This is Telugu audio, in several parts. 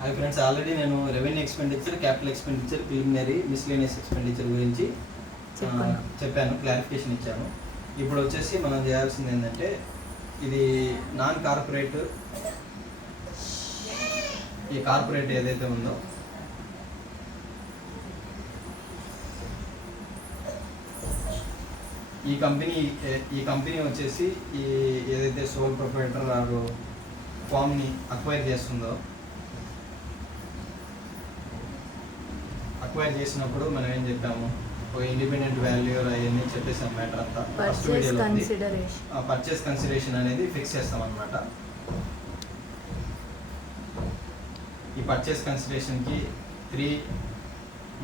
హాయ్ ఫ్రెండ్స్, ఆల్రెడీ నేను revenue expenditure, capital expenditure, preliminary, miscellaneous expenditure గురించి చెప్పాను, క్లారిఫికేషన్ ఇచ్చాను. ఇప్పుడు వచ్చేసి మనం చేయాల్సింది ఏంటంటే, ఇది నాన్ కార్పొరేట్, ఈ కార్పొరేట్ ఏదైతే ఉందో ఈ కంపెనీ వచ్చేసి ఈ ఏదైతే సోల్ ప్రొప్రైటర్ ఆరు ఫామ్ని అక్వైర్ చేస్తుందో, అక్వైర్ చేసినప్పుడు మనం ఏం చెప్పాము, ఒక ఇండిపెండెంట్ వాల్యూ అవన్నీ చెప్పేసాం. మ్యాటర్ అంతా ఫస్ట్ వీడియోలో పర్చేస్ కన్సిడరేషన్ అనేది ఫిక్స్ చేస్తాం అనమాట. ఈ పర్చేస్ కన్సిడరేషన్కి 3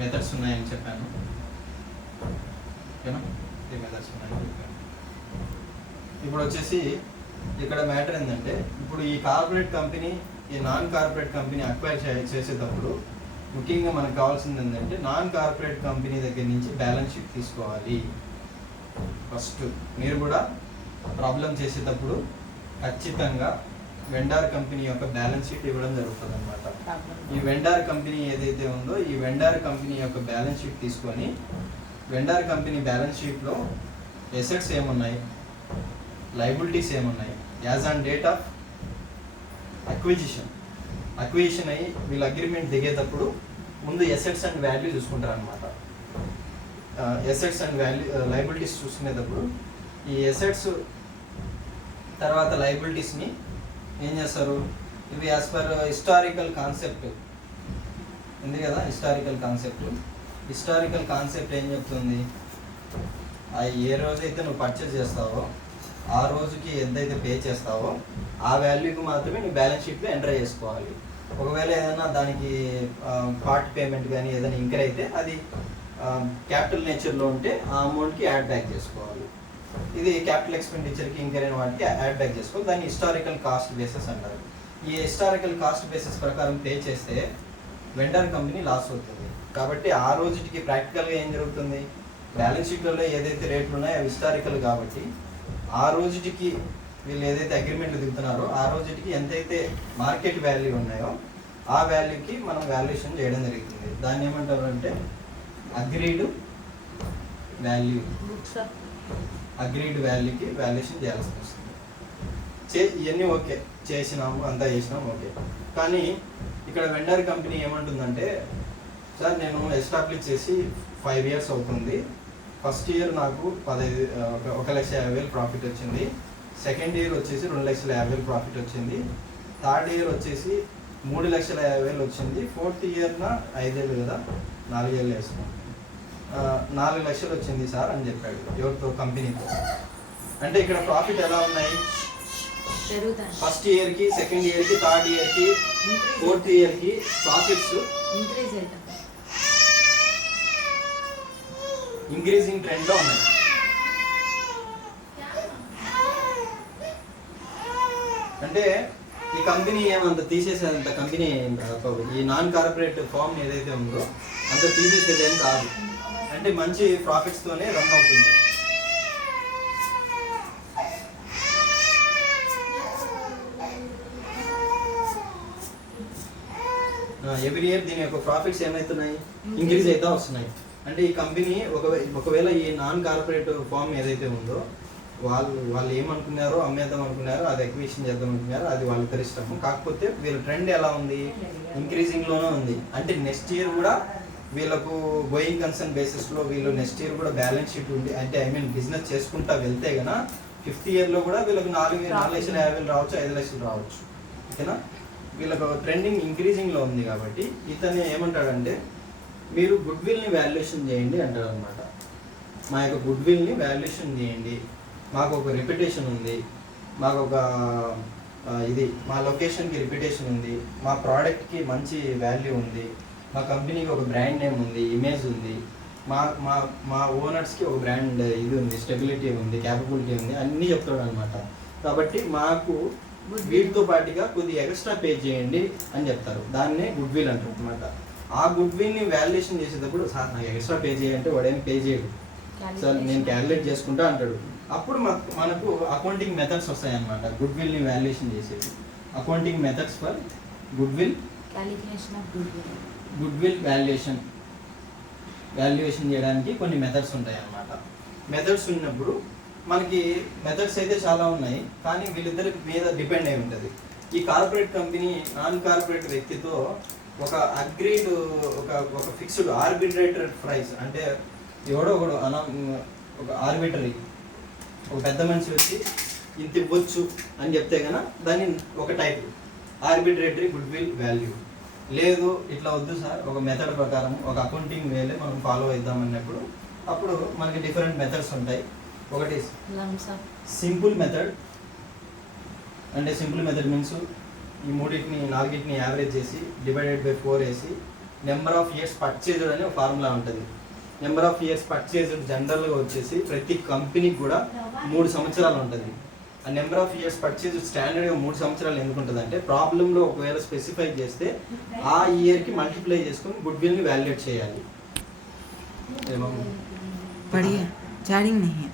మెథడ్స్ ఉన్నాయని చెప్పాను. ఓకేనా, 3 మెథడ్స్ ఉన్నాయని చెప్పాను. ఇప్పుడు వచ్చేసి ఇక్కడ మ్యాటర్ ఏంటంటే, ఇప్పుడు ఈ కార్పొరేట్ కంపెనీ, ఈ నాన్ కార్పొరేట్ కంపెనీ అక్వైర్ చేసేటప్పుడు ముఖ్యంగా మనకు కావాల్సింది ఏంటంటే, నాన్ కార్పొరేట్ కంపెనీ దగ్గర నుంచి బ్యాలెన్స్ షీట్ తీసుకోవాలి. ఫస్ట్ మీరు కూడా ప్రాబ్లం చేసేటప్పుడు ఖచ్చితంగా వెండార్ కంపెనీ యొక్క బ్యాలెన్స్ షీట్ ఇవ్వడం జరుగుతుంది అనమాట. ఈ వెండార్ కంపెనీ ఏదైతే ఉందో, ఈ వెండార్ కంపెనీ యొక్క బ్యాలెన్స్ షీట్ తీసుకొని, వెండార్ కంపెనీ బ్యాలెన్స్ షీట్లో ఎసెట్స్ ఏమున్నాయి, లైబిలిటీస్ ఏమున్నాయి, as on date of acquisition అయ్యి వీళ్ళు అగ్రిమెంట్ దిగేటప్పుడు ముందు ఎసెట్స్ అండ్ వాల్యూ చూసుకుంటారు అనమాట. ఎసెట్స్ అండ్ వాల్యూ, లైబిలిటీస్ చూసుకునేటప్పుడు ఈ ఎసెట్స్ తర్వాత లైబిలిటీస్ని ఏం చేస్తారు, ఇవి యాజ్ పర్ హిస్టారికల్ కాన్సెప్ట్ ఉంది కదా. హిస్టారికల్ కాన్సెప్ట్ ఏం చెప్తుంది, ఏ రోజైతే నువ్వు పర్చేజ్ చేస్తావో ఆ రోజుకి ఎంతైతే పే చేస్తావో ఆ వాల్యూకి మాత్రమే నీ బ్యాలెన్స్ షీట్లో ఎంటర్ చేసుకోవాలి. ఒకవేళ ఏదైనా దానికి పార్ట్ పేమెంట్ కానీ ఏదైనా ఇంకర్ అయితే అది క్యాపిటల్ నేచర్లో ఉంటే ఆ అమౌంట్కి యాడ్ బ్యాక్ చేసుకోవాలి. ఇది క్యాపిటల్ ఎక్స్పెండిచర్కి ఇంకర్ అయిన వాటికి యాడ్ బ్యాక్ చేసుకోవాలి. దాన్ని హిస్టారికల్ కాస్ట్ బేసిస్ అంటారు. ఈ హిస్టారికల్ కాస్ట్ బేసిస్ ప్రకారం పే చేస్తే వెండర్ కంపెనీ లాస్ అవుతుంది. కాబట్టి ఆ రోజుకి ప్రాక్టికల్గా ఏం జరుగుతుంది, బ్యాలెన్స్ షీట్లలో ఏదైతే రేట్లు ఉన్నాయో అవి హిస్టారికల్ కాబట్టి ఆ రోజుకి వీళ్ళు ఏదైతే అగ్రిమెంట్లు దిగుతున్నారో ఆ రోజుకి ఎంతైతే మార్కెట్ వాల్యూ ఉన్నాయో ఆ వాల్యూకి మనం వాల్యుయేషన్ చేయడం జరుగుతుంది. దాన్ని ఏమంటారు అంటే అగ్రీడ్ వాల్యూకి వాల్యుయేషన్ చేయాల్సి వస్తుంది. ఇవన్నీ ఓకే చేసినాము, అంతా చేసినాము ఓకే. కానీ ఇక్కడ వెండర్ కంపెనీ ఏమంటుందంటే, సార్ నేను ఎస్టాబ్లిష్ చేసి 5 years అవుతుంది. ఫస్ట్ ఇయర్ నాకు 1,50,000 ప్రాఫిట్ వచ్చింది. సెకండ్ ఇయర్ వచ్చేసి 2,50,000 ప్రాఫిట్ వచ్చింది. థర్డ్ ఇయర్ వచ్చేసి 3,50,000 వచ్చింది. ఫోర్త్ ఇయర్న 5 ఏళ్ళు కదా, 4 ఏళ్ళు వేసుకున్నాం, 4 లక్షలు వచ్చింది సార్ అని చెప్పాడు. ఎవరితో, కంపెనీతో. అంటే ఇక్కడ ప్రాఫిట్ ఎలా ఉన్నాయి, ఫస్ట్ ఇయర్కి, సెకండ్ ఇయర్కి, థర్డ్ ఇయర్కి, ఫోర్త్ ఇయర్కి ప్రాఫిట్స్ ఇంక్రీజింగ్ ట్రెండ్లో ఉన్నాయి. అంటే ఈ కంపెనీ ఏమంత తీసేసేంత కంపెనీ ఈ నాన్ కార్పొరేట్ ఫామ్ ఏదైతే ఉందో అంత తీసేసేది ఏం కాదు. అంటే మంచి ప్రాఫిట్స్తోనే రన్ అవుతుంది. ఎవ్రీ ఇయర్ దీని యొక్క ప్రాఫిట్స్ ఏమవుతున్నాయి, ఇంక్రీజ్ అయితే వస్తున్నాయి. అంటే ఈ కంపెనీ ఒకవేళ ఈ నాన్ కార్పొరేట్ ఫామ్ ఏదైతే ఉందో వాళ్ళు ఏమనుకున్నారో, అమ్మేద్దాం అనుకున్నారో, అది ఎక్విజిషన్ చేద్దాం అనుకున్నారో, అది వాళ్ళ ఇష్టము. కాకపోతే వీళ్ళ ట్రెండ్ ఎలా ఉంది, ఇంక్రీజింగ్లోనే ఉంది. అంటే నెక్స్ట్ ఇయర్ కూడా వీళ్ళకు గోయింగ్ కన్సర్న్ బేసిస్లో వీళ్ళు నెక్స్ట్ ఇయర్ కూడా బ్యాలెన్స్ షీట్ ఉంది. అంటే బిజినెస్ చేసుకుంటా వెళ్తే కన్నా 5th ఇయర్లో కూడా వీళ్ళకి 4,50,000 రావచ్చు, 5 లక్షలు రావచ్చు. ఓకేనా, వీళ్ళకు ట్రెండింగ్ ఇంక్రీజింగ్లో ఉంది. కాబట్టి ఇతను ఏమంటాడంటే, మీరు గుడ్ విల్ని వాల్యుయేషన్ చేయండి అంటారు అనమాట. మా యొక్క గుడ్ విల్ని వాల్యుయేషన్ చేయండి, మాకు ఒక రెప్యుటేషన్ ఉంది, మాకు ఒక మా లొకేషన్కి రెప్యుటేషన్ ఉంది, మా ప్రోడక్ట్కి మంచి వాల్యూ ఉంది, మా కంపెనీకి ఒక బ్రాండ్ నేమ్ ఉంది, ఇమేజ్ ఉంది, మా ఓనర్స్కి ఒక బ్రాండ్ ఇది ఉంది, స్టెబిలిటీ ఉంది, క్యాపబిలిటీ ఉంది, అన్నీ చెప్తాడు అనమాట. కాబట్టి మాకు వీటితో పాటుగా కొద్దిగా ఎక్స్ట్రా పే చేయండి అని చెప్తారు. దాన్నే గుడ్ విల్ అంటారు అనమాట. ఆ గుడ్ విల్ని వాల్యుయేషన్ చేసేటప్పుడు, సార్ నాకు ఎక్స్ట్రా పే చేయాలంటే వాడేం పే చేయడు సార్, నేను క్యాలిక్యులేట్ చేసుకుంటా అంటాడు. అప్పుడు మనకు అకౌంటింగ్ మెథడ్స్ వస్తాయన్నమాట గుడ్ విల్ని వాల్యుయేషన్ చేసేది. Accounting methods for good will calculation of good will valuation చేయడానికి కొన్ని మెథడ్స్ ఉంటాయి అన్నమాట. మెథడ్స్ ఉన్నప్పుడు మనకి మెథడ్స్ అయితే చాలా ఉన్నాయి, కానీ వీళ్ళిద్దరి మీద డిపెండ్ అయి ఉంటుంది. ఈ కార్పొరేట్ కంపెనీ నాన్ కార్పొరేట్ వ్యక్తితో ఒక అగ్రీడ్ ఒక ఫిక్స్డ్ ఆర్బిట్రేటెడ్ ప్రైస్, అంటే ఎవడో ఒకడు ఒక ఆర్బిటరీ ఒక పెద్ద మనిషి వచ్చి ఇంత ఇవ్వచ్చు అని చెప్తే కనుక దాన్ని ఒక టైప్ ఆర్బిట్రేటరీ గుడ్ విల్ వాల్యూ. లేదు ఇట్లా వద్దు సార్, ఒక మెథడ్ ప్రకారం ఒక అకౌంటింగ్ వేలే మనం ఫాలో అవుదామన్నప్పుడు అప్పుడు మనకి డిఫరెంట్ మెథడ్స్ ఉంటాయి. ఒకటి సింపుల్ మెథడ్, అంటే సింపుల్ మెథడ్ మీన్స్ ఈ నాలుగిటిని యావరేజ్ చేసి డివైడెడ్ బై 4 వేసి నెంబర్ ఆఫ్ ఇయర్స్ పర్చేజ్డ్ అనే ఒక ఫార్ములా ఉంటుంది. నెంబర్ ఆఫ్ ఇయర్స్ పర్చేజ్డ్ జనరల్గా వచ్చేసి ప్రతి కంపెనీకి కూడా 3 సంవత్సరాలు ఉంటుంది. ఆ నెంబర్ ఆఫ్ ఇయర్స్ పర్చేజ్ స్టాండర్డ్గా 3 సంవత్సరాలు ఎందుకు ఉంటుంది అంటే ప్రాబ్లంలో ఒకవేళ స్పెసిఫై చేస్తే ఆ ఇయర్కి మల్టిప్లై చేసుకొని గుడ్ విల్ని వాల్యుయేట్ చేయాలి. बढ़िया चार्जिंग नहीं है।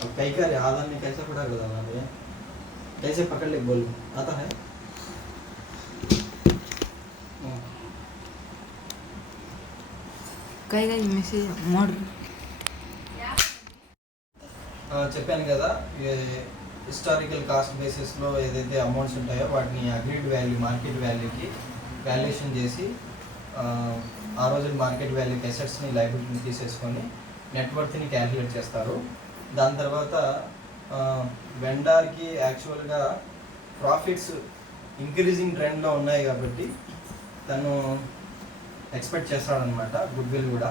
अब कई का आधा में कैसे पड़ा कर देना है, कैसे पकड़ ले बोल आता है। कई का मैसेज मोड చెప్పాను కదా, హిస్టారికల్ కాస్ట్ బేసిస్లో ఏదైతే అమౌంట్స్ ఉంటాయో వాటిని అగ్రీడ్ వాల్యూ మార్కెట్ వాల్యూకి వాల్యుయేషన్ చేసి ఆ రోజు మార్కెట్ వాల్యూకి అసెట్స్ని లైబిలిటీని తీసేసుకొని నెట్వర్త్ని క్యాల్కులేట్ చేస్తారు. దాని తర్వాత వెండర్కి యాక్చువల్గా ప్రాఫిట్స్ ఇంక్రీజింగ్ ట్రెండ్లో ఉన్నాయి కాబట్టి తను ఎక్స్పెక్ట్ చేస్తాడనమాట గుడ్ విల్ కూడా.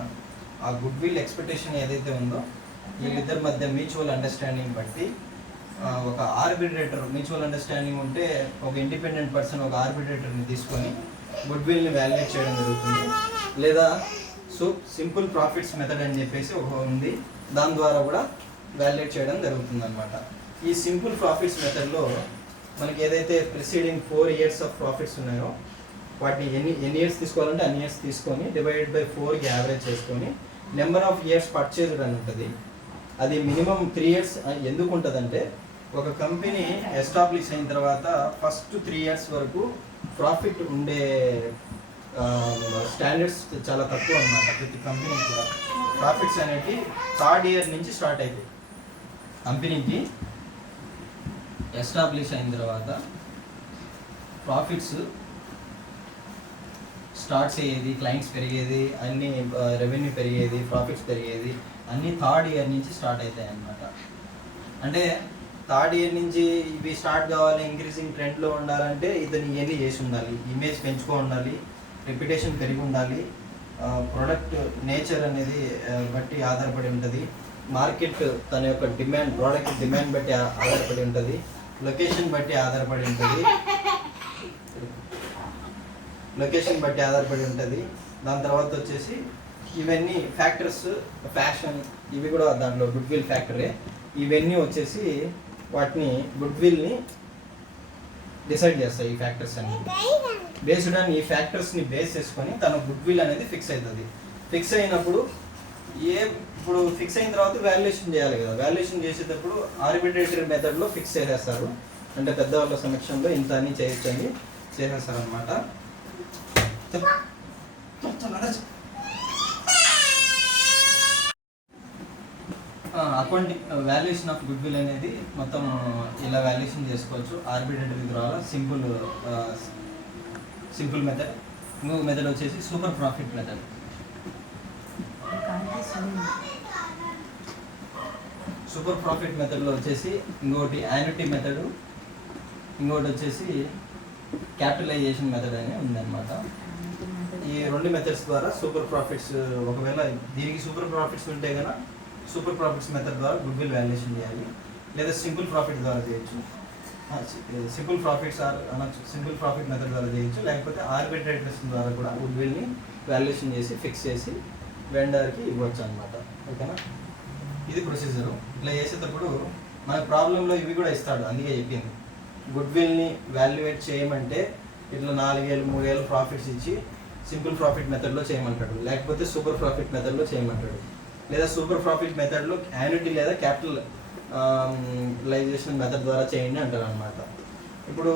ఆ గుడ్ విల్ ఎక్స్పెక్టేషన్ ఏదైతే ఉందో వీళ్ళిద్దరి మధ్య మ్యూచువల్ అండర్స్టాండింగ్ బట్టి ఒక ఆర్బిట్రేటర్, మ్యూచువల్ అండర్స్టాండింగ్ ఉంటే ఒక ఇండిపెండెంట్ పర్సన్ ఒక ఆర్బిట్రేటర్ని తీసుకొని గుడ్ విల్ని వాల్యుయేట్ చేయడం జరుగుతుంది. లేదా సింపుల్ ప్రాఫిట్స్ మెథడ్ అని చెప్పేసి ఒక ఉంది, దాని ద్వారా కూడా వాల్యుయేట్ చేయడం జరుగుతుంది అనమాట. ఈ సింపుల్ ప్రాఫిట్స్ మెథడ్లో మనకి ఏదైతే ప్రిసీడింగ్ 4 years ఆఫ్ ప్రాఫిట్స్ ఉన్నాయో వాటిని ఎన్ని ఇయర్స్ తీసుకోవాలంటే అన్ని ఇయర్స్ తీసుకొని డివైడెడ్ బై 4కి యావరేజ్ చేసుకొని నెంబర్ ఆఫ్ ఇయర్స్ పర్చేజ్డ్ అని ఉంటుంది. అది మినిమం 3 years ఎందుకు ఉంటుందంటే ఒక కంపెనీ ఎస్టాబ్లిష్ అయిన తర్వాత ఫస్ట్ 3 years వరకు ప్రాఫిట్ ఉండే స్టాండర్డ్స్ చాలా తక్కువ అన్నమాట. ప్రతి కంపెనీ కూడా ప్రాఫిట్స్ అనేవి 3rd year నుంచి స్టార్ట్ అవుతాయి. కంపెనీకి ఎస్టాబ్లిష్ అయిన తర్వాత ప్రాఫిట్స్ స్టార్ట్స్ అయ్యేది, క్లయింట్స్ పెరిగేది, అన్ని రెవెన్యూ పెరిగేది, ప్రాఫిట్స్ పెరిగేది అన్నీ 3rd year నుంచి స్టార్ట్ అవుతాయి అన్నమాట. అంటే 3rd year నుంచి ఇవి స్టార్ట్ కావాలి, ఇంక్రీజింగ్ ట్రెండ్లో ఉండాలంటే ఇతను ఇవన్నీ చేసి ఉండాలి. ఇమేజ్ పెంచుకో ఉండాలి, రెప్యుటేషన్ పెరిగి ఉండాలి, ప్రోడక్ట్ నేచర్ అనేది బట్టి ఆధారపడి ఉంటుంది, మార్కెట్ తన యొక్క డిమాండ్, ప్రోడక్ట్ డిమాండ్ బట్టి ఆధారపడి ఉంటుంది, లొకేషన్ బట్టి ఆధారపడి ఉంటుంది, దాని తర్వాత వచ్చేసి ఇవన్నీ ఫ్యాక్టర్స్, ఫ్యాషన్ ఇవి కూడా దాంట్లో గుడ్ విల్ ఫ్యాక్టరే. ఇవన్నీ వచ్చేసి వాటిని గుడ్ విల్ని డిసైడ్ చేస్తాయి. ఈ ఫ్యాక్టర్స్ అన్ని బేస్డ్ ఆన్ ఈ ఫ్యాక్టర్స్ని బేస్ చేసుకొని తన గుడ్ విల్ అనేది ఫిక్స్ అవుతుంది. ఫిక్స్ అయినప్పుడు ఇప్పుడు ఫిక్స్ అయిన తర్వాత వాల్యుయేషన్ చేయాలి కదా. వాల్యుయేషన్ చేసేటప్పుడు ఆర్బిట్రేటరీ మెథడ్లో ఫిక్స్ చేసేస్తారు. అంటే పెద్దవాళ్ళ సమక్షంలో ఇంత అన్ని చేయొచ్చని చేసేస్తారు అనమాట. Accounting valuation of good will అనేది మొత్తం ఇలా వాల్యుయేషన్ చేసుకోవచ్చు ఆర్బిట్రేటరీ ద్వారా. Simple method. ఇంకొక మెథడ్ వచ్చేసి super profit method. Super profit మెథడ్లో వచ్చేసి ఇంకోటి యాన్యుటీ మెథడ్, ఇంకోటి వచ్చేసి క్యాపిటలైజేషన్ మెథడ్ అని ఉందన్నమాట. ఈ 2 మెథడ్స్ ద్వారా సూపర్ ప్రాఫిట్స్, ఒకవేళ దీనికి సూపర్ ప్రాఫిట్స్ ఉంటే కనుక సూపర్ ప్రాఫిట్స్ మెథడ్ ద్వారా గుడ్ విల్ వాల్యుయేషన్ చేయాలి. లేదా సింపుల్ ప్రాఫిట్ ద్వారా చేయొచ్చు. సింపుల్ ప్రాఫిట్ మెథడ్ ద్వారా చేయొచ్చు. లేకపోతే ఆర్బిట్రేటర్స్ ద్వారా కూడా గుడ్ విల్ని వాల్యుయేషన్ చేసి ఫిక్స్ చేసి వెండర్కి ఇవ్వచ్చు అనమాట. ఓకేనా, ఇది ప్రొసీజరు. ఇలా చేసేటప్పుడు మన ప్రాబ్లంలో ఇవి కూడా ఇస్తాడు. అందుకే చెప్పింది గుడ్ విల్ని వాల్యుయేట్ చేయమంటే ఇట్లా 4 ఏళ్ళు 3 ఏళ్ళు ప్రాఫిట్స్ ఇచ్చి సింపుల్ ప్రాఫిట్ మెథడ్లో చేయమంటాడు, లేకపోతే సూపర్ ప్రాఫిట్ మెథడ్లో చేయమంటాడు. లేదా సూపర్ ప్రాఫిట్ మెథడ్లో యాన్యుటీ లేదా క్యాపిటలైజేషన్ మెథడ్ ద్వారా చేయండి అంటారు అనమాట. ఇప్పుడు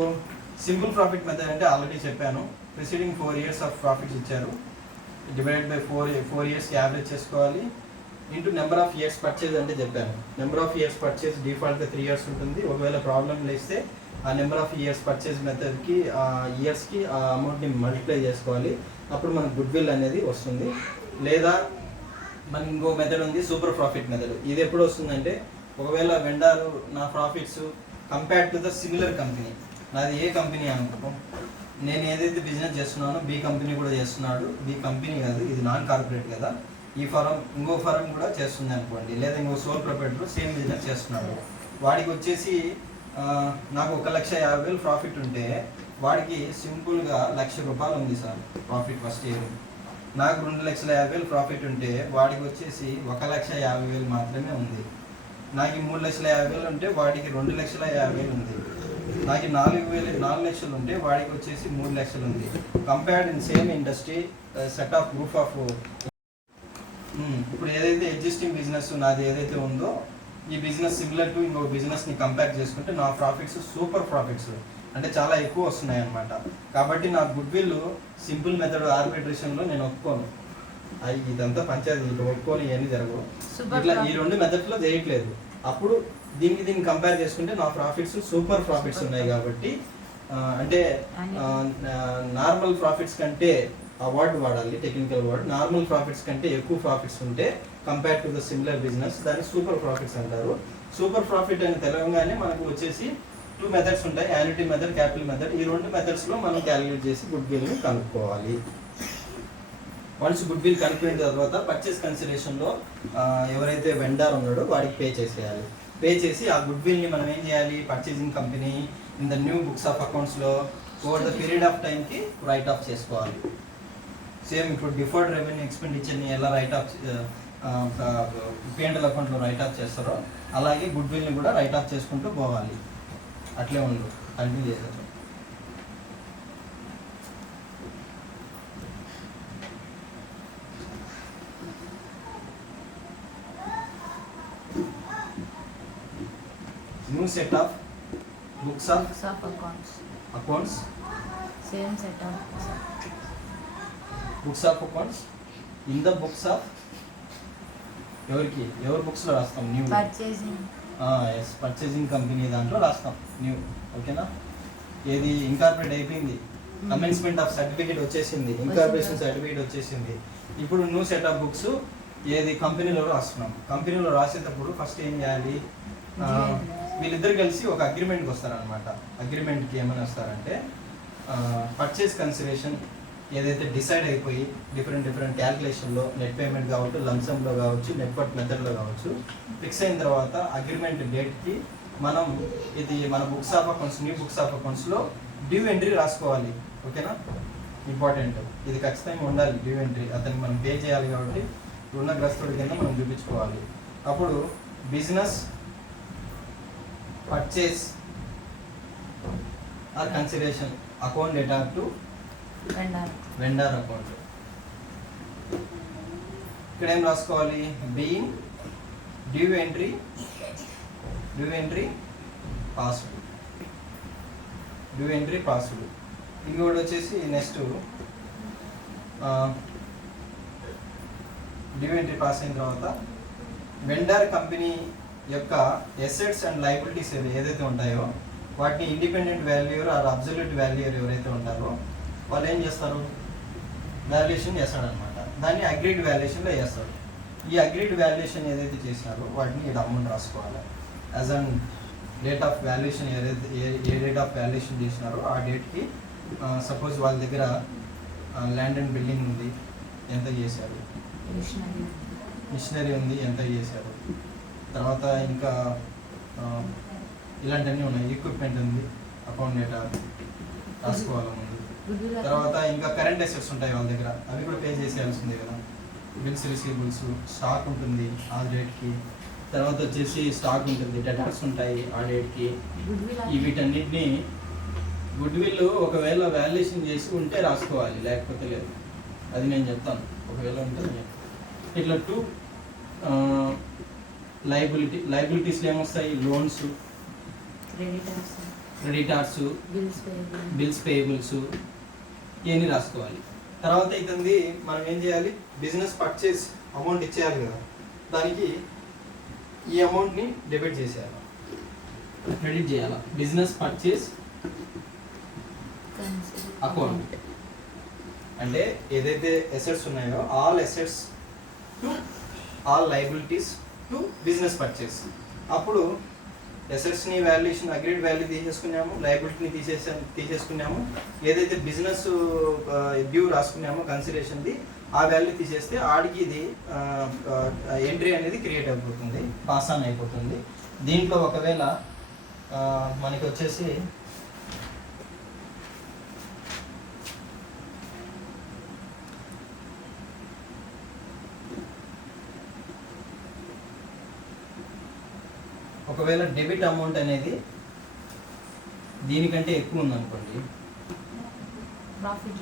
సింపుల్ ప్రాఫిట్ మెథడ్ అంటే ఆల్రెడీ చెప్పాను. ప్రిసీడింగ్ 4 years ఆఫ్ ప్రాఫిట్స్ ఇచ్చారు, డివైడెడ్ బై 4 years యావరేజ్ చేసుకోవాలి, into number of years purchase అంటే చెప్పాను. నెంబర్ ఆఫ్ ఇయర్స్ పర్చేజ్ డిఫాల్ట్గా 3 years ఉంటుంది. ఒకవేళ ప్రాబ్లం లేస్తే ఆ నెంబర్ ఆఫ్ ఇయర్స్ పర్చేజ్ మెథడ్కి ఆ ఇయర్స్కి ఆ అమౌంట్ని మల్టిప్లై చేసుకోవాలి. అప్పుడు మనకు గుడ్ విల్ అనేది వస్తుంది. లేదా మనకి ఇంకో మెథడ్ ఉంది, సూపర్ ప్రాఫిట్ మెథడ్. ఇది ఎప్పుడు వస్తుందంటే, ఒకవేళ వెండారు నా profits compared to the similar company, నాది ఏ కంపెనీ అనుకో, నేను ఏదైతే బిజినెస్ చేస్తున్నానో బి కంపెనీ కూడా చేస్తున్నాడు, బి కంపెనీ కాదు ఇది నాన్ కార్పొరేట్ కదా, ఈ ఫరం ఇంకో ఫరం కూడా చేస్తుంది అనుకోండి, లేదా ఇంకో సోల్ ప్రొపరేటర్ సేమ్ బిజినెస్ చేస్తున్నాడు, వాడికి వచ్చేసి నాకు 1,50,000 ప్రాఫిట్ ఉంటే వాడికి సింపుల్గా ₹1,00,000 ఉంది సార్ ప్రాఫిట్ ఫస్ట్ ఇయర్. నాకు 2,50,000 ప్రాఫిట్ ఉంటే వాడికి వచ్చేసి 1,50,000 మాత్రమే ఉంది. నాకు 3,50,000 ఉంటే వాడికి 2,50,000 ఉంది. నాకు 4 లక్షలు ఉంటే వాడికి వచ్చేసి 3 లక్షలు ఉంది. Compared in same industry set of group of. ఇప్పుడు ఏదైతే ఎగ్జిస్టింగ్ బిజినెస్ నాది ఏదైతే ఉందో, ఈ బిజినెస్ సిమిలర్ టు ఇంకో బిజినెస్ని కంపేర్ చేసుకుంటే నా ప్రాఫిట్స్ సూపర్ ప్రాఫిట్స్ అంటే చాలా ఎక్కువ వస్తున్నాయి అన్నమాట. కాబట్టి నా గుడ్ విల్ సింపుల్ మెథడ్ ఆర్బిట్రేషన్లో నేను ఒప్పుకోను. ఇదంతా పంచాయతీ ఒప్పుకొని ఇవన్నీ జరగవు. ఇట్లా ఈ 2 మెథడ్లో చేయట్లేదు. అప్పుడు దీన్ని కంపేర్ చేసుకుంటే నా ప్రాఫిట్స్ సూపర్ ప్రాఫిట్స్ ఉన్నాయి. కాబట్టి అంటే నార్మల్ ప్రాఫిట్స్ కంటే అవార్డు వాడాలి, టెక్నికల్ వర్డ్. నార్మల్ ప్రాఫిట్స్ కంటే ఎక్కువ ప్రాఫిట్స్ ఉంటే compare to the similar business, దాన్ని సూపర్ ప్రాఫిట్స్ అంటారు. సూపర్ ప్రాఫిట్ అని తెలవగానే మనకు వచ్చేసి 2 మెథడ్స్ ఉంటాయి, యాన్యుటీ మెథడ్, క్యాపిటల్ మెథడ్. ఈ 2 మెథడ్స్లో మనం క్యాలిక్యులేట్ చేసి గుడ్ విల్ని కనుక్కోవాలి. వన్స్ గుడ్ విల్ కనుక్కున్న తర్వాత పర్చేస్ కన్సిడరేషన్లో ఎవరైతే వెండర్ ఉన్నాడో వాడికి పే చేసేయాలి. పే చేసి ఆ గుడ్ విల్ని మనం ఏం చేయాలి, purchasing company in the new books of అకౌంట్స్లో ఓవర్ ద పీరియడ్ ఆఫ్ టైంకి రైట్ ఆఫ్ చేసుకోవాలి. సేమ్ ఇప్పుడు డిఫర్డ్ రెవెన్యూ ఎక్స్పెండిచర్ని ఎలా రైట్ ఆఫ్ P&L అకౌంట్లో రైట్ ఆఫ్ చేస్తారో అలాగే గుడ్ విల్ని కూడా రైట్ ఆఫ్ చేసుకుంటూ పోవాలి. అట్లే ఉండు, కంటిన్యూ చేసేది. New set of books of accounts. Same set of books of accounts in the books of ఎవరి బుక్స్లో రాస్తాం new purchasing. Yes, purchasing company దాంట్లో రాస్తాం న్యూ. ఓకేనా? ఏది ఇన్కార్పొరేట్ అయిపోయింది, కమెన్స్మెంట్ ఆఫ్ సర్టిఫికేట్ వచ్చేసింది, ఇన్కార్పొరేషన్ సర్టిఫికేట్ వచ్చేసింది. ఇప్పుడు న్యూ సెట్ ఆఫ్ బుక్స్ ఏది కంపెనీలో రాస్తున్నాం. కంపెనీలో రాసేటప్పుడు ఫస్ట్ ఏం చేయాలి, వీళ్ళిద్దరు కలిసి ఒక అగ్రిమెంట్కి వస్తారనమాట. అగ్రిమెంట్కి ఏమని వస్తారంటే, పర్చేస్ కన్సిడరేషన్ ఏదైతే డిసైడ్ అయిపోయి డిఫరెంట్ క్యాల్కులేషన్లో నెట్ పేమెంట్ కావచ్చు, లంసంలో కావచ్చు, నెట్వర్క్ మెథడ్లో కావచ్చు ఫిక్స్ అయిన తర్వాత అగ్రిమెంట్ డేట్కి మనం ఇది మన books of accounts, new books of అకౌంట్స్లో డ్యూ ఎంట్రీ రాసుకోవాలి. ఓకేనా? ఇంపార్టెంట్, ఇది ఖచ్చితంగా ఉండాలి. డ్యూ ఎంట్రీ అతనికి మనం పే చేయాలి కాబట్టి రుణగ్రస్తుడి కింద మనం చూపించుకోవాలి. అప్పుడు business purchase or consideration account data to vendor account. ఇక్కడ ఏం రాసుకోవాలి, బీయింగ్ డ్యూ ఎంట్రీ పాస్డ్. ఇంకోటి వచ్చేసి నెక్స్ట్ డ్యూ ఎంట్రీ పాస్ అయిన తర్వాత వెండర్ కంపెనీ యొక్క ఎసెట్స్ అండ్ లయబిలిటీస్ ఏదైతే ఉంటాయో వాటిని independent valuer are absolute valuer ఎవరైతే ఉంటారో వాళ్ళు ఏం చేస్తారు, వాల్యుయేషన్ చేస్తాడనమాట. దాన్ని అగ్రీడ్ వాల్యుయేషన్లో చేస్తారు. ఈ అగ్రీడ్ వాల్యుయేషన్ ఏదైతే చేసినారో వాటిని ఇక్కడ అమౌంట్ రాసుకోవాలి. As an date of valuation ఏదైతే ఏ డేట్ ఆఫ్ వాల్యుయేషన్ చేసినారో ఆ డేట్కి సపోజ్ వాళ్ళ దగ్గర ల్యాండ్ అండ్ బిల్డింగ్ ఉంది, ఎంత చేశారు, మిషనరీ ఉంది, ఎంత చేశారు, తర్వాత ఇంకా ఇలాంటివన్నీ ఉన్నాయి, ఎక్విప్మెంట్ ఉంది, అకౌంట్ డేటా రాసుకోవాలి ముందు. తర్వాత ఇంకా కరెంట్ అసెట్స్ ఉంటాయి వాళ్ళ దగ్గర, అవి కూడా పే చేసేయాల్సిందే కదా. బిల్స్, రిసీవబుల్స్, స్టాక్ ఉంటుంది ఆ డేట్కి, తర్వాత వచ్చేసి స్టాక్ ఉంటుంది, డెటార్స్ ఉంటాయి ఆ డేట్కి. వీటన్నిటిని గుడ్ విల్ ఒకవేళ వాల్యుయేషన్ చేసి ఉంటే రాసుకోవాలి, లేకపోతే లేదు. అది నేను చెప్తాను, ఒకవేళ ఉంటే. ఇట్లా 2 లయబిలిటీస్లో ఏమొస్తాయి, loans, creditors, bills payable. Bills payables ఇవన్నీ రాసుకోవాలి. తర్వాత ఇతంది మనం ఏం చేయాలి, బిజినెస్ పర్చేస్ అమౌంట్ ఇచ్చేయాలి కదా, దానికి ఈ అమౌంట్ని డెబిట్ చేసేయాలి, క్రెడిట్ చేయాలి. బిజినెస్ పర్చేస్ అకౌంట్ అంటే ఏదైతే అసెట్స్ ఉన్నాయో all assets to all liabilities to business purchase. అప్పుడు అసెట్స్ని వాల్యుయేషన్ అగ్రీడ్ వాల్యూ తీసేసుకున్నాము, లయబిలిటీని తీసేసుకున్నాము, ఏదైతే బిజినెస్ డ్యూ రాసుకున్నామో కన్సిడరేషన్ది ఆ వాల్యూ తీసేస్తే ఆడికి ఇది ఎంట్రీ అనేది క్రియేట్ అయిపోతుంది, పాస్ ఆన్ అయిపోతుంది. దీంట్లో ఒకవేళ మనకి వచ్చేసి ఒకవేళ డెబిట్ అమౌంట్ అనేది దీనికంటే ఎక్కువ ఉందనుకోండి, profit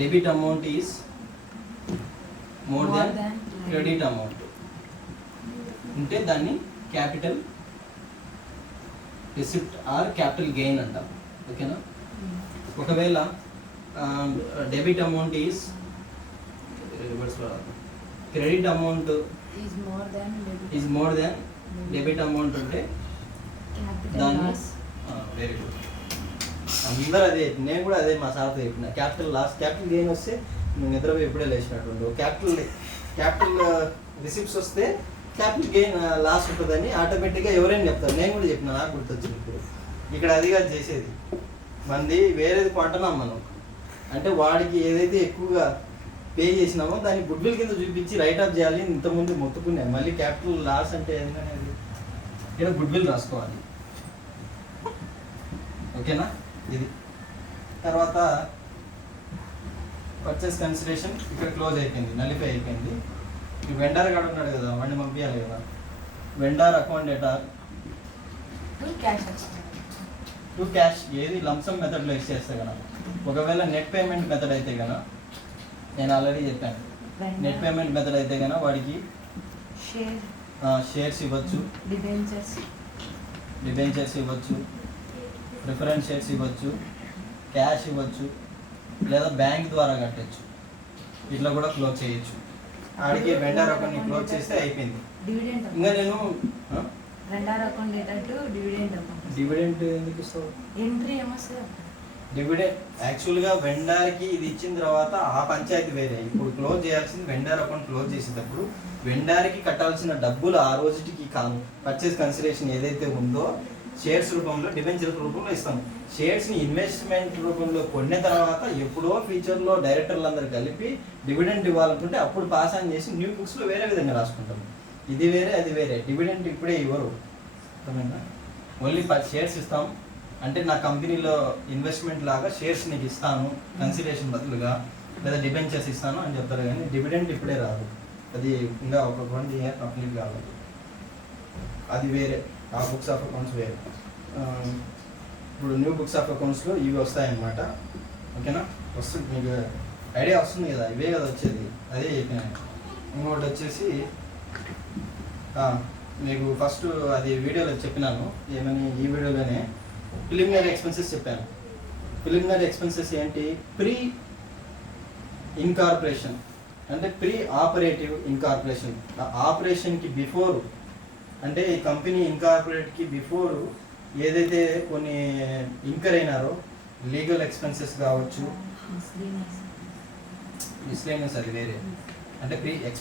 debit amount is more than credit amount ఉంటే దాన్ని capital receipt or capital gain అంటాం. ఓకేనా? ఒకవేళ debit amount is credit amount is more than debit amount ఉంటే దాన్ని వెరీ గుడ్. అందరూ అదే, నేను కూడా అదే మా సార్తో చెప్పిన. క్యాపిటల్ లాస్ క్యాపిటల్ గెయిన్ వస్తే నువ్వు నిద్రపోయి ఎప్పుడే లేచినట్టు, క్యాపిటల్ రిసిప్ట్స్ వస్తే క్యాపిటల్ గెయిన్ లాస్ ఉంటుందని ఆటోమేటిక్గా ఎవరైనా చెప్తారు. నేను కూడా చెప్పిన, నాకు గుర్తొచ్చింది ఇప్పుడు. ఇక్కడ అది కాదు చేసేది, మంది వేరేది కొంటున్నాం మనం అంటే వాడికి ఏదైతే ఎక్కువగా పే చేసినామో దాన్ని గుడ్విల్ కింద చూపించి రైట్ ఆఫ్ చేయాలి. ఇంతకుముందు మొత్తుకున్నాం, మళ్ళీ క్యాపిటల్ లాస్ అంటే ఏంటనేది ఇక్కడ గుడ్విల్ రాసుకోవాలి. ఓకేనా? ఇది తర్వాత పర్చేస్ కన్సిడరేషన్ ఇక్కడ క్లోజ్ అయిపోయింది, నలిఫై అయిపోయింది. ఈ వెండర్ గాడు ఉన్నాడు కదా, వాడిని పంపించాలి కదా. Vendor account debtor to cash ఏది లంసమ్ మెథడ్లో ఇచ్చేస్తే కదా. ఒకవేళ నెట్ పేమెంట్ మెథడ్ అయితే కనుక నేను ఆల్రెడీ చెప్పాను, నెట్ పేమెంట్ మెథడ్ అయితే కనుక వాడికి షేర్స్ ఇవ్వచ్చు, డిబెంచర్స్ ఇవ్వచ్చు, ప్రిఫరెన్స్ షేర్స్ ఇవ్వచ్చు, క్యాష్ ఇవ్వచ్చు, లేదా బ్యాంక్ ద్వారా కట్టచ్చు. ఇట్లా కూడా క్లోజ్ చేయొచ్చు. ఆడికి వెండర్ అకౌంట్ని క్లోజ్ చేస్తే అయిపోయింది. ఇంకా నేను డివిడెంట్ ఎందుకు ఇస్తావు? డివిడెంట్ యాక్చువల్గా వెండర్కి ఇది ఇచ్చిన తర్వాత ఆ పంచాయతీ వేరే. ఇప్పుడు క్లోజ్ చేయాల్సింది వెండర్ అకౌంట్ క్లోజ్ చేసేటప్పుడు వెండర్కి కట్టాల్సిన డబ్బులు ఆ రోజుకి పర్చేస్ కన్సిడరేషన్ ఏదైతే ఉందో షేర్స్ రూపంలో, డిబెంచర్స్ రూపంలో ఇస్తాం. షేర్స్ని ఇన్వెస్ట్మెంట్ రూపంలో కొన్న తర్వాత ఎప్పుడో ఫ్యూచర్లో డైరెక్టర్లు అందరూ కలిపి డివిడెంట్ ఇవ్వాలనుకుంటే అప్పుడు పాస్ ఆన్ చేసి న్యూ బుక్స్లో వేరే విధంగా రాసుకుంటాం. ఇది వేరే అది వేరే. డివిడెంట్ ఇప్పుడే ఇవ్వరు, అర్థమైందా? ఓన్లీ షేర్స్ ఇస్తాం అంటే నా కంపెనీలో ఇన్వెస్ట్మెంట్ లాగా షేర్స్ నీకు ఇస్తాను కన్సిడరేషన్ బదులుగా, లేదా డిబెంచర్స్ ఇస్తాను అని చెప్తారు. కానీ డివిడెంట్ ఇప్పుడే రాదు, అది ఇంకా ఒక 1 year కంప్లీట్ కావాలి. అది వేరే, ఆ బుక్స్ ఆఫ్ అకౌంట్స్ వేరే. ఇప్పుడు న్యూ బుక్స్ ఆఫ్ అకౌంట్స్లో ఇవి వస్తాయన్నమాట. ఓకేనా? వస్తుంది, మీకు ఐడియా వస్తుంది కదా, ఇవే కదా వచ్చేది, అదే చెప్పిన. ఇంకోటి వచ్చేసి మీకు ఫస్ట్ అది వీడియోలో చెప్పినాను, ఏమని ఈ వీడియోలోనే ప్రిలిమినరీ ఎక్స్పెన్సెస్ చెప్పాను. ప్రిలిమినరీ ఎక్స్పెన్సెస్ ఏంటి? ప్రీ ఇన్కార్పొరేషన్ అంటే ప్రీ ఆపరేటివ్ ఇన్కార్పొరేషన్. ఆపరేషన్కి బిఫోర్ అంటే ఈ కంపెనీ ఇన్కార్పొరేట్కి బిఫోర్ ఏదైతే కొన్ని ఇంకర్ అయినారో లీగల్ ఎక్స్పెన్సెస్ కావచ్చు, మిస్లేనియస్ అది వేరే. అంటే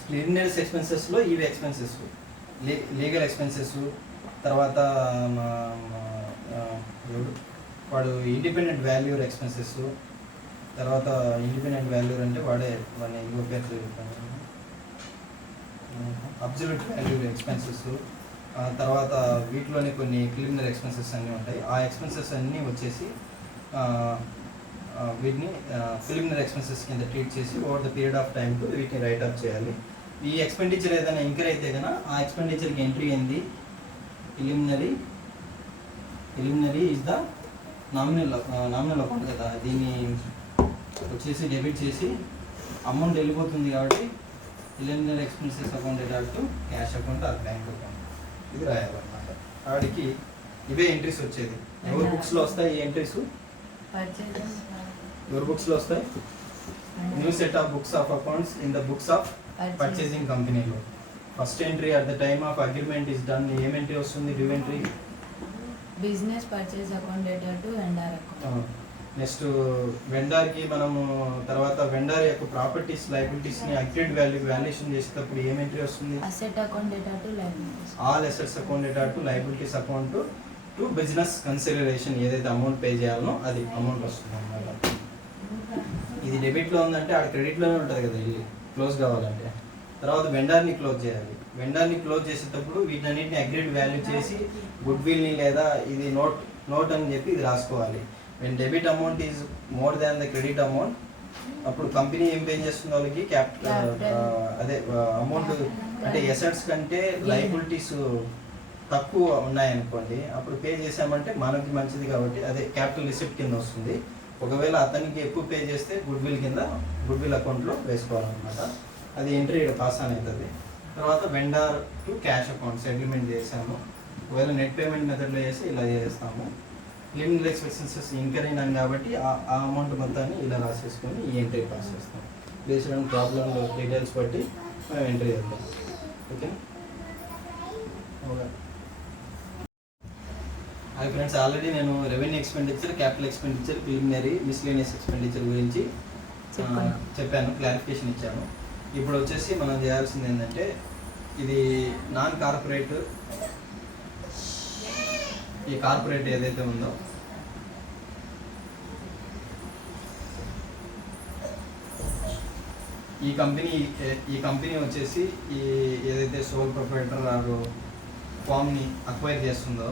ప్రిలిమినరీ ఎక్స్పెన్సెస్లో ఇవి ఎక్స్పెన్సెస్, లీగల్ ఎక్స్పెన్సెస్. తర్వాత వాడు ఇండిపెండెంట్ వాల్యూర్ ఎక్స్పెన్సెస్. తర్వాత ఇండిపెండెంట్ వాల్యూర్ అంటే వాడే వాడిని ఇంకో పేరు అబ్జల్యూట్ వాల్యూర్ ఎక్స్పెన్సెస్. తర్వాత వీటిలోనే కొన్ని ప్రిలిమినరీ ఎక్స్పెన్సెస్ అన్నీ ఉంటాయి. ఆ ఎక్స్పెన్సెస్ అన్నీ వచ్చేసి వీటిని ప్రిలిమినరీ ఎక్స్పెన్సెస్ కింద ట్రీట్ చేసి ఓవర్ ద పీరియడ్ ఆఫ్ టైంకు వీటిని రైట్ అప్ చేయాలి. ఈ ఎక్స్పెండిచర్ ఏదైనా ఇంకర్ అయితే కనుక ఆ ఎక్స్పెండిచర్కి ఎంట్రీ ఏంది? Preliminary is the nominal account కదా. దీన్ని వచ్చేసి డెబిట్ చేసి అమౌంట్ వెళ్ళిపోతుంది కాబట్టి preliminary expenses account to cash account or bank account ఇది రాయాలన్నమాట. ఆడికి ఇవే ఎంట్రీస్ వచ్చేది. ఎవరి బుక్స్లో వస్తాయి ఈ ఎంట్రీస్? Purchase. ఎవరి బుక్స్లో వస్తాయి? New set of books of accounts in the books of purchasing కంపెనీలో. First entry at the time of agreement is done. ఏం ఎంట్రీ వస్తుంది? Due entry. Business purchase account data to vendor account. Next వెండర్కి మనము తర్వాత వెండర్ యొక్క ప్రాపర్టీస్ లైబిలిటీస్ని అగ్రీడ్ వాల్యుయేషన్ చేసేటప్పుడు ఏం ఎంట్రీ వస్తుంది? Asset account data to liabilities. All assets account data to liabilities account to business consideration. ఏదైతే అమౌంట్ పే చేయాలనో అది అమౌంట్ వస్తుంది అన్నమాట. ఇది డెబిట్లో ఉందంటే ఆడ క్రెడిట్లోనే ఉంటుంది కదా ఇది క్లోజ్ కావాలంటే. తర్వాత వెండర్ని క్లోజ్ చేయాలి. వెండర్ని క్లోజ్ చేసేటప్పుడు వీటన్నిటిని అగ్రీడ్ వాల్యూ చేసి గుడ్ విల్ని లేదా ఇది నోట్ అని చెప్పి ఇది రాసుకోవాలి. When debit amount is more than the credit amount, అప్పుడు కంపెనీ ఏం పే చేస్తుంది వాళ్ళకి? క్యాపిటల్ అదే అమౌంట్ అంటే ఎసెట్స్ కంటే లైబిలిటీస్ తక్కువ ఉన్నాయనుకోండి, అప్పుడు పే చేసామంటే మనకి మంచిది కాబట్టి అదే క్యాపిటల్ రిసిప్ట్ కింద వస్తుంది. ఒకవేళ అతనికి ఎక్కువ పే చేస్తే గుడ్ విల్ కింద గుడ్ విల్ అకౌంట్లో వేసుకోవాలన్నమాట. అది ఎంట్రీ పాస్ అని అవుతుంది. తర్వాత vendor to cash account settlement చేసాము. ఒకవేళ నెట్ పేమెంట్ మెథడ్లో చేసి ఇలా చేస్తాము. క్లీనింగ్ ఎక్స్పెన్సెస్ ఇంకర్ అయినాం కాబట్టి ఆ అమౌంట్ మొత్తాన్ని ఇలా రాసేసుకొని ఈ ఎంట్రీ పాస్ చేస్తాం. బేస్డ్ ఆన్ ప్రాబ్లమ్ డీటెయిల్స్ బట్టి మేము ఎంట్రీ చేద్దాం. ఓకే. హాయ్ ఫ్రెండ్స్, ఆల్రెడీ నేను revenue expenditure, capital expenditure, preliminary, miscellaneous expenditure గురించి చెప్పాను, క్లారిఫికేషన్ ఇచ్చాను. ఇప్పుడు వచ్చేసి మనం చేయాల్సింది ఏంటంటే ఇది నాన్ కార్పొరేట్, ఈ కార్పొరేట్ ఏదైతే ఉందో ఈ కంపెనీ వచ్చేసి ఈ ఏదైతే సోల్ ప్రొప్రైటర్ ఆర్ ఫామ్ని అక్వైర్ చేస్తుందో,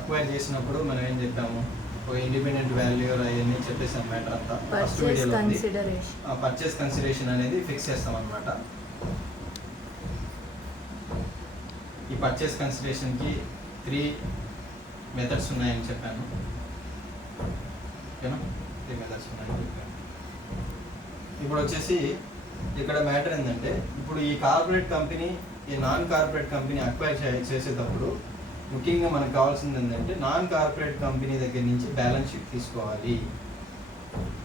అక్వైర్ చేసినప్పుడు మనం ఏం చెప్పాము? ఒక ఇండిపెండెంట్ వాల్యూ అవన్నీ చెప్పేసాం మ్యాటర్ అంతా ఫస్ట్ వీడియోలో. పర్చేస్ కన్సిడరేషన్ అనేది ఫిక్స్ చేస్తాం అనమాట. ఈ పర్చేస్ కన్సిడరేషన్కి 3 మెథడ్స్ ఉన్నాయని చెప్పాను. ఓకేనా? 3 మెథడ్స్ ఉన్నాయని చెప్పాను. ఇప్పుడు వచ్చేసి ఇక్కడ మ్యాటర్ ఏంటంటే, ఇప్పుడు ఈ కార్పొరేట్ కంపెనీ, ఈ నాన్ కార్పొరేట్ కంపెనీ అక్వైర్ చేసేటప్పుడు ముఖ్యంగా మనకు కావాల్సింది ఏంటంటే నాన్ కార్పొరేట్ కంపెనీ దగ్గర నుంచి బ్యాలెన్స్ షీట్ తీసుకోవాలి.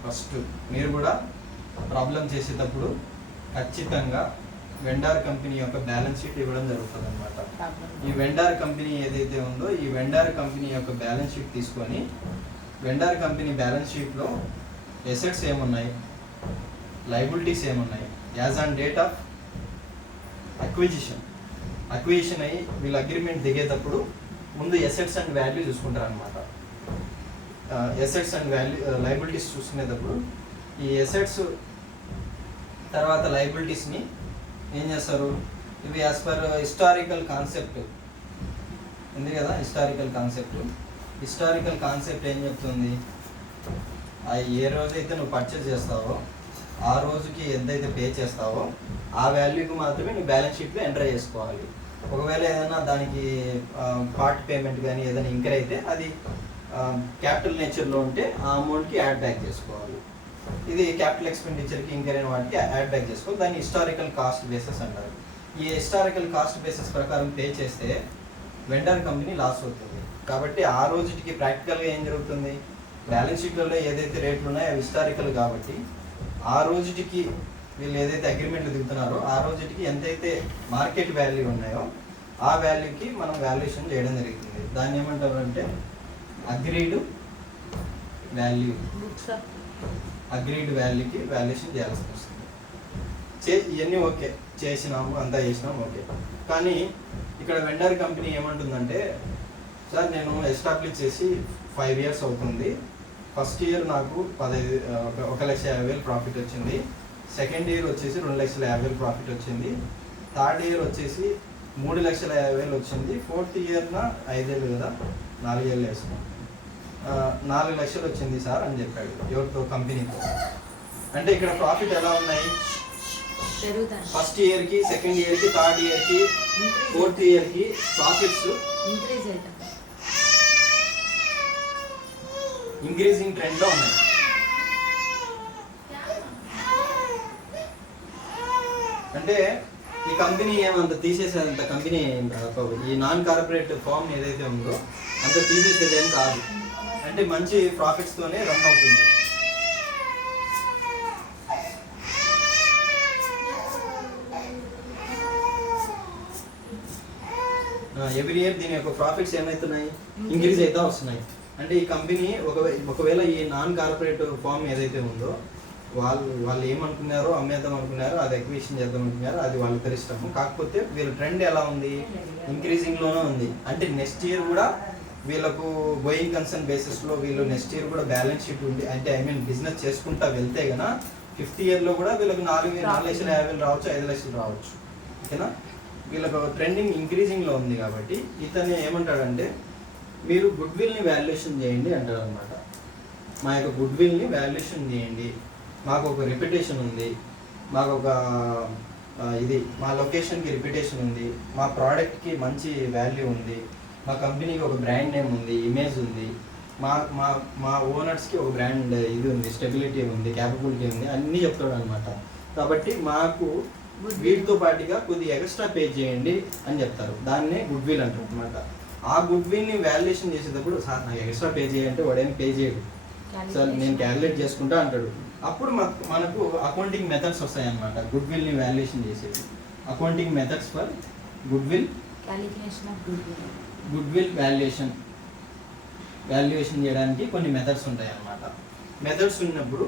ఫస్ట్ మీరు కూడా ప్రాబ్లం చేసేటప్పుడు ఖచ్చితంగా వెండార్ కంపెనీ యొక్క బ్యాలెన్స్ షీట్ ఇవ్వడం జరుగుతుంది అనమాట. ఈ వెండార్ కంపెనీ ఏదైతే ఉందో ఈ వెండార్ కంపెనీ యొక్క బ్యాలెన్స్ షీట్ తీసుకొని వెండార్ కంపెనీ బ్యాలెన్స్ షీట్లో ఎసెట్స్ ఏమున్నాయి, లైబిలిటీస్ ఏమున్నాయి, as on date of acquisition అయ్యి వీళ్ళు అగ్రిమెంట్ దిగేటప్పుడు ముందు ఎసెట్స్ అండ్ వాల్యూ చూసుకుంటారు అనమాట. ఎసెట్స్ అండ్ లైబిలిటీస్ చూసుకునేటప్పుడు ఈ ఎసెట్స్ తర్వాత లైబిలిటీస్ని ఏం చేస్తారు? ఇవి యాజ్ పర్ హిస్టారికల్ కాన్సెప్ట్ ఉంది కదా, హిస్టారికల్ కాన్సెప్ట్ ఏం చెప్తుంది? ఏ రోజైతే నువ్వు పర్చేస్ చేస్తావో ఆ రోజుకి ఎంతైతే పే చేస్తావో ఆ వాల్యూకి మాత్రమే నువ్వు బ్యాలెన్స్ షీట్లో ఎంటర్ చేసుకోవాలి. ఒకవేళ ఏదైనా దానికి పార్ట్ పేమెంట్ కానీ ఏదైనా ఇంకర్ అయితే అది క్యాపిటల్ నేచర్లో ఉంటే ఆ అమౌంట్కి యాడ్ బ్యాక్ చేసుకోవాలి. ఇది క్యాపిటల్ ఎక్స్పెండిచర్కి ఇంకర్ అయిన వాటికి యాడ్ బ్యాక్ చేసుకోవాలి. దాన్ని హిస్టారికల్ కాస్ట్ బేసిస్ అంటారు. ఈ హిస్టారికల్ కాస్ట్ బేసిస్ ప్రకారం పే చేస్తే వెండర్ కంపెనీ లాస్ అవుతుంది. కాబట్టి ఆ రోజుకి ప్రాక్టికల్గా ఏం జరుగుతుంది? బ్యాలెన్స్ షీట్లలో ఏదైతే రేట్లు ఉన్నాయో అవి హిస్టారికల్ కాబట్టి ఆ రోజుకి వీళ్ళు ఏదైతే అగ్రిమెంట్లు దిగుతున్నారో ఆ రోజుకి ఎంతైతే మార్కెట్ వాల్యూ ఉన్నాయో ఆ వాల్యూకి మనం వాల్యుయేషన్ చేయడం జరుగుతుంది. దాన్ని ఏమంటారు అంటే అగ్రీడ్ వాల్యూకి వాల్యుయేషన్ చేయాల్సి వస్తుంది. ఇవన్నీ ఓకే చేసినాము, అంతా చేసినాము ఓకే. కానీ ఇక్కడ వెండర్ కంపెనీ ఏమంటుందంటే, సార్ నేను ఎస్టాబ్లిష్ చేసి 5 years అవుతుంది. ఫస్ట్ ఇయర్ నాకు 1,50,000 ప్రాఫిట్ వచ్చింది. సెకండ్ ఇయర్ వచ్చేసి 2,50,000 ప్రాఫిట్ వచ్చింది. థర్డ్ ఇయర్ వచ్చేసి 3,50,000 వచ్చింది. ఫోర్త్ ఇయర్న 5 ఏళ్ళు కదా, 4 ఏళ్ళు వేసుకున్నాం, 4 లక్షలు వచ్చింది సార్ అని చెప్పాడు. ఎవరితో? కంపెనీతో. అంటే ఇక్కడ ప్రాఫిట్ ఎలా ఉన్నాయి? ఫస్ట్ ఇయర్కి, సెకండ్ ఇయర్కి, థర్డ్ ఇయర్కి, ఫోర్త్ ఇయర్కి ప్రాఫిట్స్ ఇంక్రీజింగ్ ట్రెండ్లో ఉన్నాయి. అంటే ఈ కంపెనీ ఏమంత తీసేసేంత కంపెనీ ఈ నాన్ కార్పొరేట్ ఫామ్ ఏదైతే ఉందో అంత తీసేసేది ఏం కాదు. అంటే మంచి ప్రాఫిట్స్ తోనే రన్ అవుతుంది. ఎవ్రీ ఇయర్ దీని యొక్క ప్రాఫిట్స్ ఏమవుతున్నాయి, ఇంక్రీజ్ అయితే వస్తున్నాయి. అంటే ఈ కంపెనీ ఒకవేళ ఈ నాన్ కార్పొరేట్ ఫామ్ ఏదైతే ఉందో వాళ్ళు ఏమనుకున్నారో అమ్మేద్దాం అనుకున్నారో, అది ఎక్విజిషన్ చేద్దాం అనుకున్నారో, అది వాళ్ళ ఇష్టము. కాకపోతే వీళ్ళ ట్రెండ్ ఎలా ఉంది, ఇంక్రీజింగ్ లోనే ఉంది. అంటే నెక్స్ట్ ఇయర్ కూడా వీళ్ళకు గోయింగ్ కన్సర్న్ బేసిస్ లో వీళ్ళు నెక్స్ట్ ఇయర్ కూడా బ్యాలెన్స్ షీట్ ఉంది. అంటే బిజినెస్ చేసుకుంటా వెళ్తే గన 5th year లో కూడా వీళ్ళకి 4,50,000 రావచ్చు, 5 లక్షలు రావచ్చు. ఓకేనా? వీళ్ళకు ట్రెండింగ్ ఇంక్రీజింగ్ లో ఉంది. కాబట్టి ఇతను ఏమంటాడంటే మీరు గుడ్ విల్ ని వాల్యుయేషన్ చేయండి అంటాడు అనమాట. మా యొక్క గుడ్ విల్ ని వాల్యుయేషన్ చేయండి, మాకు ఒక రెప్యుటేషన్ ఉంది, మాకు ఒక మా లొకేషన్కి రెప్యుటేషన్ ఉంది, మా ప్రోడక్ట్కి మంచి వాల్యూ ఉంది, మా కంపెనీకి ఒక బ్రాండ్ నేమ్ ఉంది, ఇమేజ్ ఉంది, మా మా మా ఓనర్స్కి ఒక బ్రాండ్ ఇది ఉంది, స్టెబిలిటీ ఉంది, క్యాపబిలిటీ ఉంది, అన్నీ చెప్తాడు అనమాట. కాబట్టి మాకు వీటితో పాటుగా కొద్దిగా ఎక్స్ట్రా పే చేయండి అని చెప్తారు. దాన్నే గుడ్ విల్ అంటారు అనమాట. ఆ గుడ్ విల్ని వాల్యుయేషన్ చేసేటప్పుడు సార్ నాకు ఎక్స్ట్రా పే చేయాలంటే వాడేం పే చేయడు, సార్ నేను క్యాలిక్యులేట్ చేసుకుంటా అంటాడు. అప్పుడు మనకు అకౌంటింగ్ మెథడ్స్ వస్తాయి అన్నమాట. గుడ్ విల్ని వాల్యుయేషన్ చేసేది accounting methods for good will, good will valuation చేయడానికి కొన్ని మెథడ్స్ ఉంటాయి అన్నమాట. మెథడ్స్ ఉన్నప్పుడు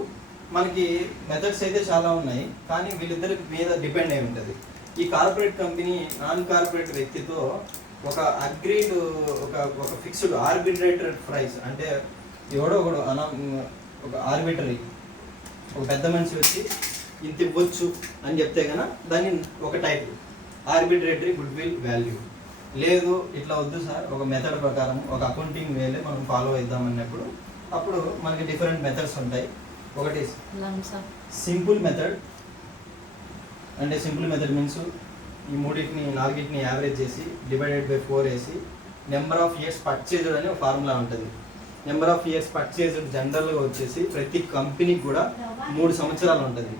మనకి మెథడ్స్ అయితే చాలా ఉన్నాయి, కానీ వీళ్ళిద్దరి మీద డిపెండ్ అయి ఉంటుంది. ఈ కార్పొరేట్ కంపెనీ నాన్ కార్పొరేట్ వ్యక్తితో ఒక అగ్రీడ్ ఒక ఫిక్స్డ్ ఆర్బిట్రేటెడ్ ప్రైస్, అంటే ఎవడో ఒకడు ఒక ఆర్బిటరీ ఒక పెద్ద మనిషి వచ్చి ఇంత ఇవ్వచ్చు అని చెప్తే కనుక దాన్ని ఒక టైప్ ఆర్బిట్రేటరీ గుడ్ విల్ వాల్యూ. లేదు ఇట్లా వద్దు సార్, ఒక మెథడ్ ప్రకారం ఒక అకౌంటింగ్ వేలే మనం ఫాలో అవుదాం అన్నప్పుడు అప్పుడు మనకి డిఫరెంట్ మెథడ్స్ ఉంటాయి. ఒకటి సింపుల్ మెథడ్, అంటే సింపుల్ మెథడ్ మీన్స్ ఈ నాలుగిటిని యావరేజ్ చేసి డివైడెడ్ బై 4 వేసి నెంబర్ ఆఫ్ ఇయర్స్ పర్చేజ్డ్ అనే ఒక ఫార్ములా ఉంటుంది. నెంబర్ ఆఫ్ ఇయర్స్ పర్చేజ్డ్ జనరల్గా వచ్చేసి ప్రతి కంపెనీకి కూడా 3 సంవత్సరాలు ఉంటుంది.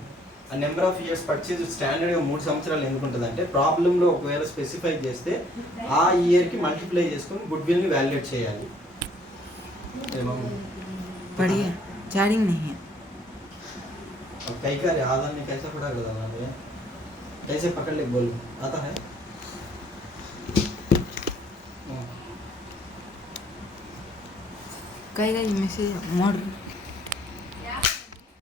ఆ నెంబర్ ఆఫ్ ఇయర్స్ పర్చేజ్ స్టాండర్డ్గా 3 సంవత్సరాలు ఎందుకు ఉంటుంది అంటే ప్రాబ్లంలో ఒకవేళ స్పెసిఫై చేస్తే ఆ ఇయర్కి మల్టిప్లై చేసుకొని గుడ్ విల్ని వాల్యుయేట్ చేయాలి. बढ़िया चार्जिंग नहीं है। अब कई का आधा में कैसे पढ़ा कर देना है, कैसे पकड़ ले बोल आता है। कई मैसेज मोड